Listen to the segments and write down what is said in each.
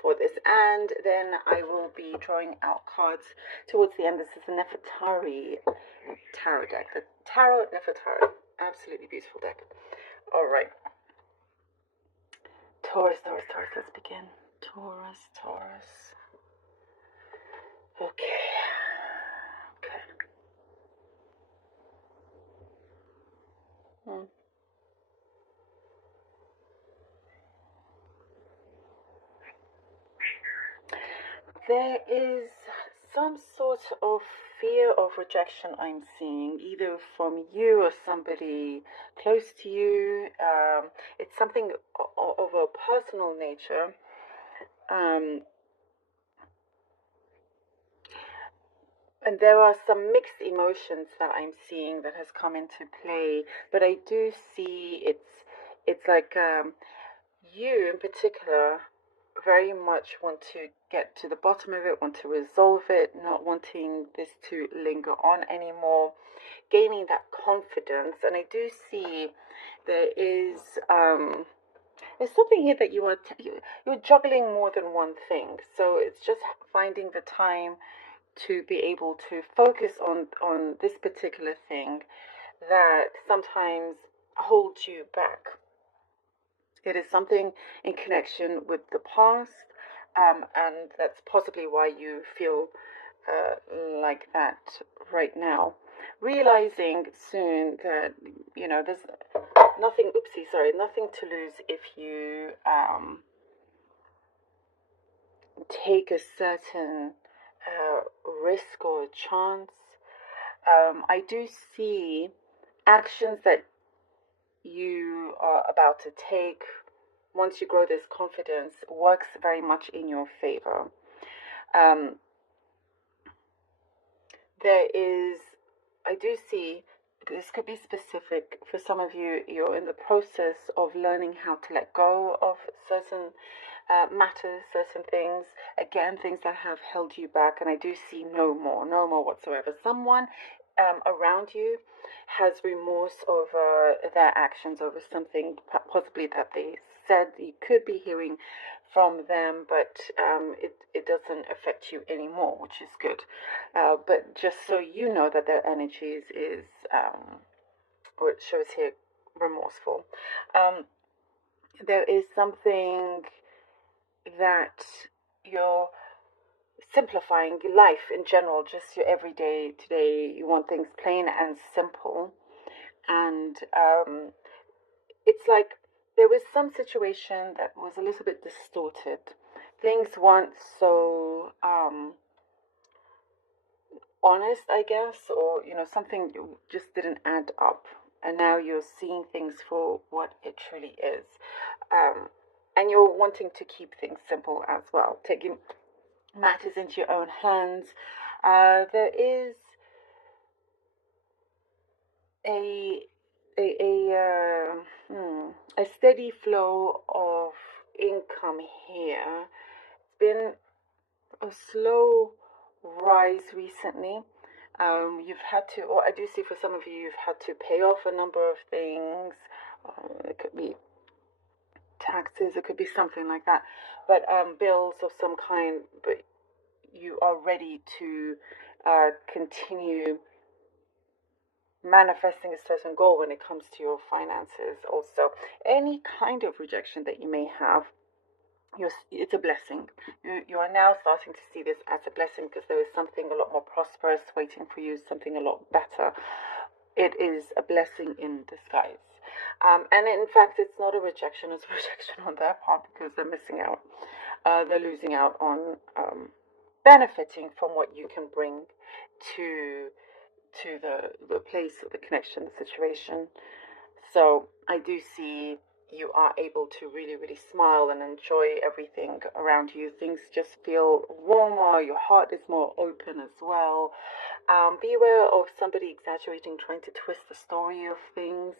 for this, and then I will be drawing out cards towards the end. This is the Nefertari tarot deck, the Tarot Nefertari. Absolutely beautiful deck. All right. Taurus, Taurus, Taurus. Let's begin. Taurus, Taurus. Okay. There is some sort of fear of rejection I'm seeing, either from you or somebody close to you. It's something of a personal nature. And there are some mixed emotions that I'm seeing that has come into play, but I do see it's like you in particular very much want to get to the bottom of it, want to resolve it, not wanting this to linger on anymore, gaining that confidence. And I do see there is there's something here that you're juggling more than one thing, so it's just finding the time to be able to focus on this particular thing that sometimes holds you back. It is something in connection with the past, and that's possibly why you feel like that right now. Realizing soon that, there's nothing, nothing to lose if you take a certain risk or chance. I do see actions that you are about to take once you grow this confidence works very much in your favor. I do see, this could be specific for some of you, you're in the process of learning how to let go of certain matters, certain things, again, things that have held you back, and I do see no more whatsoever. Someone around you has remorse over their actions, over something possibly that they said. You could be hearing from them, but it doesn't affect you anymore, which is good. But just so you know that their energies is, or it shows here, remorseful. There is something that you're simplifying life in general, just your everyday today. You want things plain and simple, and it's like there was some situation that was a little bit distorted. Things weren't so honest, I guess, or something just didn't add up, and now you're seeing things for what it truly is, and you're wanting to keep things simple as well, taking matters into your own hands. There is a a steady flow of income here. It's been a slow rise recently. You've had to, or I do see for some of you, you've had to pay off a number of things. It could be taxes, it could be something like that, but bills of some kind. But you are ready to continue manifesting a certain goal when it comes to your finances. Also, any kind of rejection that you may have, it's a blessing. You are now starting to see this as a blessing, because there is something a lot more prosperous waiting for you, something a lot better. It is a blessing in disguise. And in fact, it's not a rejection, it's a rejection on their part, because they're missing out. They're losing out on benefiting from what you can bring to the place, the connection, the situation. So I do see you are able to really, really smile and enjoy everything around you. Things just feel warmer, your heart is more open as well. Be aware of somebody exaggerating, trying to twist the story of things.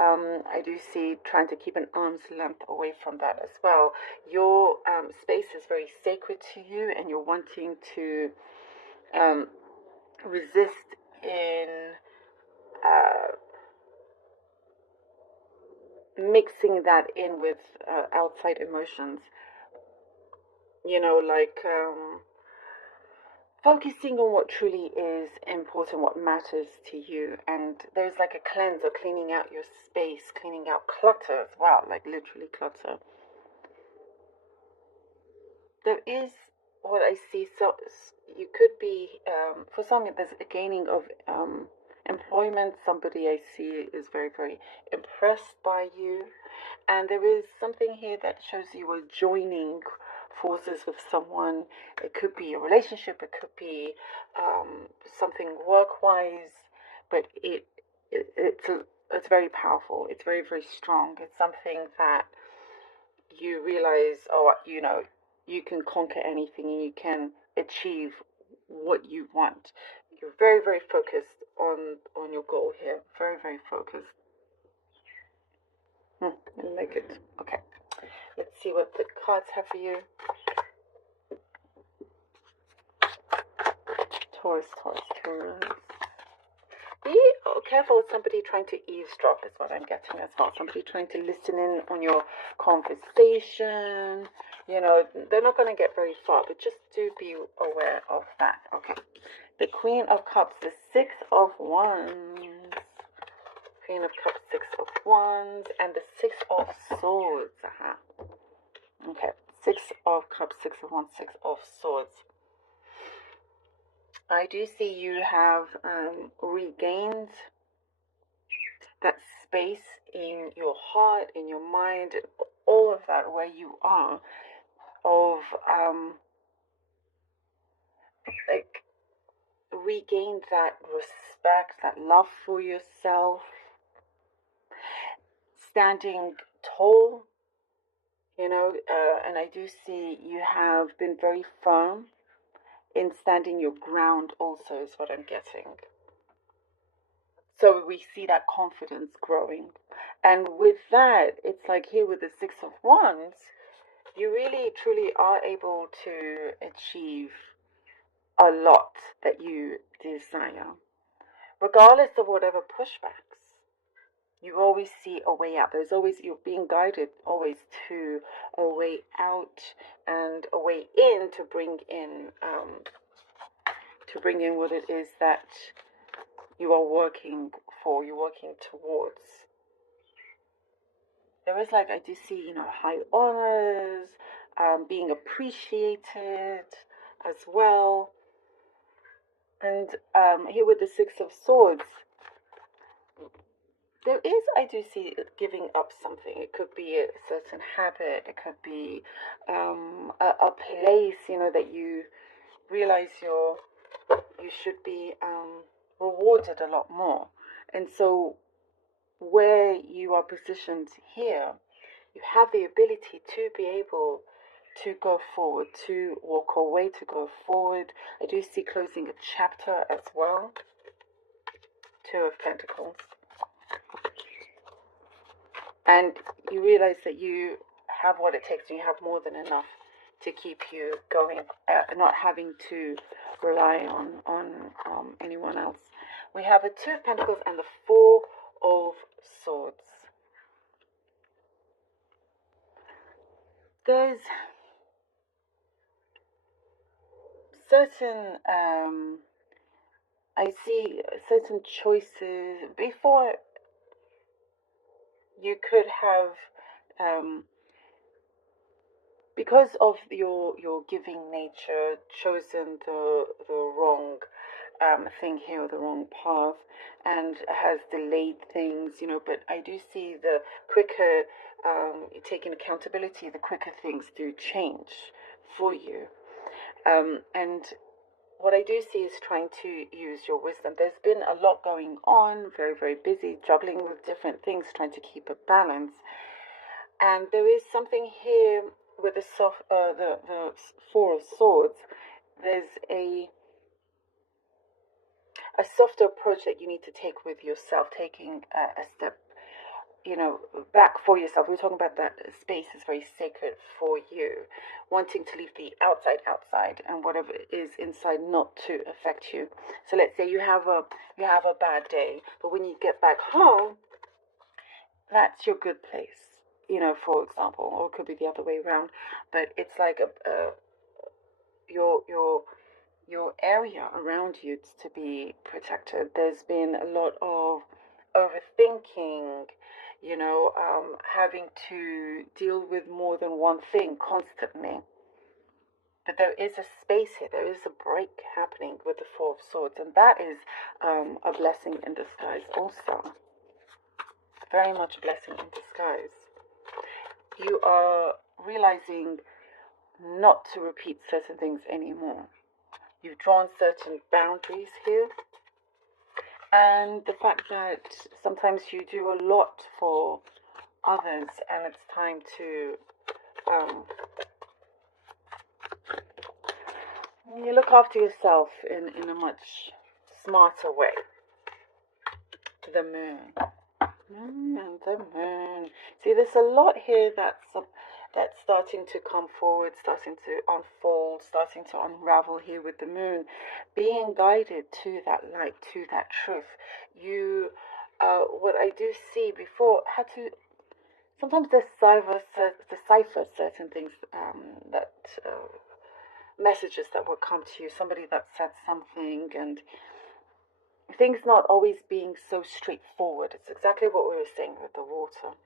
I do see trying to keep an arm's length away from that as well. Your space is very sacred to you, and you're wanting to resist in mixing that in with outside emotions. like focusing on what truly is important, what matters to you. And there's like a cleanse or cleaning out your space, cleaning out clutter as well, like literally clutter. There is what I see. So you could be, for some, there's a gaining of employment. Somebody I see is very, very impressed by you. And there is something here that shows you are joining forces with someone. It could be a relationship, it could be something work-wise, but it's very powerful. It's very, very strong. It's something that you realize, oh, you can conquer anything and you can achieve what you want. You're very, very focused on your goal here. Very, very focused. I like it. Okay. Let's see what the cards have for you. Taurus, Taurus, Taurus. Be careful of somebody trying to eavesdrop is what I'm getting as well. Somebody trying to listen in on your conversation. They're not going to get very far, but just do be aware of that. Okay. The Queen of Cups, the Six of Wands. Queen of Cups, Six of Wands, and the Six of Swords. Okay. Six of Cups, Six of Wands, Six of Swords. I do see you have regained that space in your heart, in your mind, all of that where you are, of like regained that respect, that love for yourself, standing tall, and I do see you have been very firm in standing your ground also is what I'm getting. So we see that confidence growing. And with that, it's like here with the Six of Wands, you really truly are able to achieve a lot that you desire. Regardless of whatever pushbacks, you always see a way out. There's always, you're being guided always to a way out and a way in to bring in what it is that you are working for, you're working towards. There is like, I do see, high honors, being appreciated as well. And here with the Six of Swords, there is, I do see giving up something. It could be a certain habit. It could be a place, that you realize you should be rewarded a lot more. And so where you are positioned here, you have the ability to be able to go forward, to walk away, to go forward. I do see closing a chapter as well. Two of Pentacles. And you realize that you have what it takes, and you have more than enough to keep you going, not having to rely on anyone else. We have a Two of Pentacles and the Four of Swords. There's certain, I see certain choices. Before, you could have, because of your giving nature, chosen the wrong thing here, or the wrong path, and has delayed things, but I do see the quicker taking accountability, the quicker things do change for you. And what I do see is trying to use your wisdom. There's been a lot going on, very, very busy, juggling with different things, trying to keep a balance. And there is something here with the Four of Swords. There's a softer approach that you need to take with yourself, taking a step, back for yourself. We're talking about that space is very sacred for you, wanting to leave the outside, and whatever is inside not to affect you. So let's say you have a bad day, but when you get back home, that's your good place, for example, or it could be the other way around. But it's like your area around you to be protected. There's been a lot of overthinking, having to deal with more than one thing constantly. But there is a space here, there is a break happening with the Four of Swords, and that is a blessing in disguise also. Very much a blessing in disguise. You are realizing not to repeat certain things anymore. You've drawn certain boundaries here. And the fact that sometimes you do a lot for others and it's time to you look after yourself in a much smarter way. The moon. And the moon. See, there's a lot here that's starting to come forward, starting to unfold, starting to unravel here with the moon, being guided to that light, to that truth. You, what I do see before, had to sometimes decipher certain things, that messages that will come to you, somebody that said something, and things not always being so straightforward. It's exactly what we were saying with the water.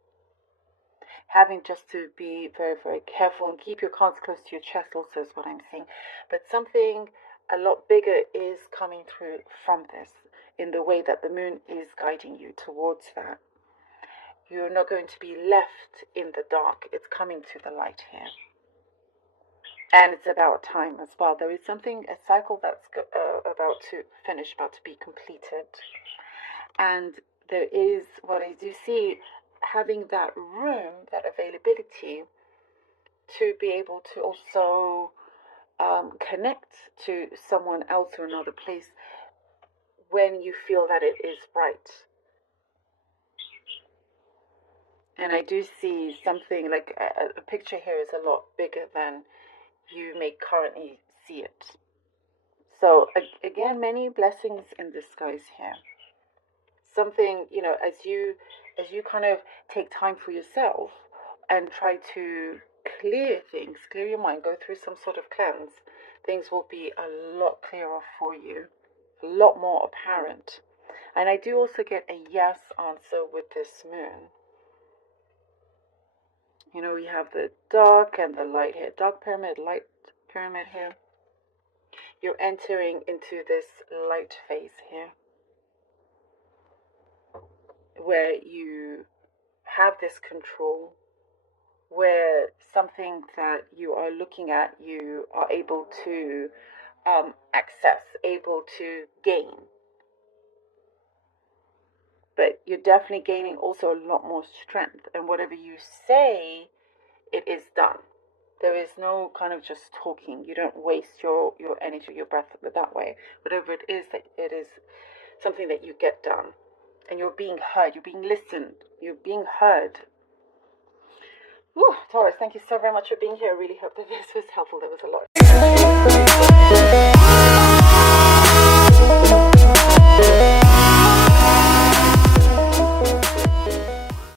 Having just to be very, very careful and keep your cards close to your chest also is what I'm seeing. But something a lot bigger is coming through from this in the way that the moon is guiding you towards that. You're not going to be left in the dark. It's coming to the light here. And it's about time as well. There is something, a cycle that's about to finish, about to be completed. And there is, what I do see, having that room, that availability to be able to also connect to someone else or another place when you feel that it is right. And I do see something like a picture here is a lot bigger than you may currently see it. So again, many blessings in disguise here. Something, as you kind of take time for yourself and try to clear things, clear your mind, go through some sort of cleanse, things will be a lot clearer for you, a lot more apparent. And I do also get a yes answer with this moon. We have the dark and the light here. Dark pyramid, light pyramid here. You're entering into this light phase here, where you have this control, where something that you are looking at, you are able to access, able to gain. But you're definitely gaining also a lot more strength. And whatever you say, it is done. There is no kind of just talking. You don't waste your energy, your breath that way. Whatever it is, that it is something that you get done. And you're being heard. You're being listened. You're being heard. Whew, Taurus, thank you so very much for being here. I really hope that this was helpful. There was a lot.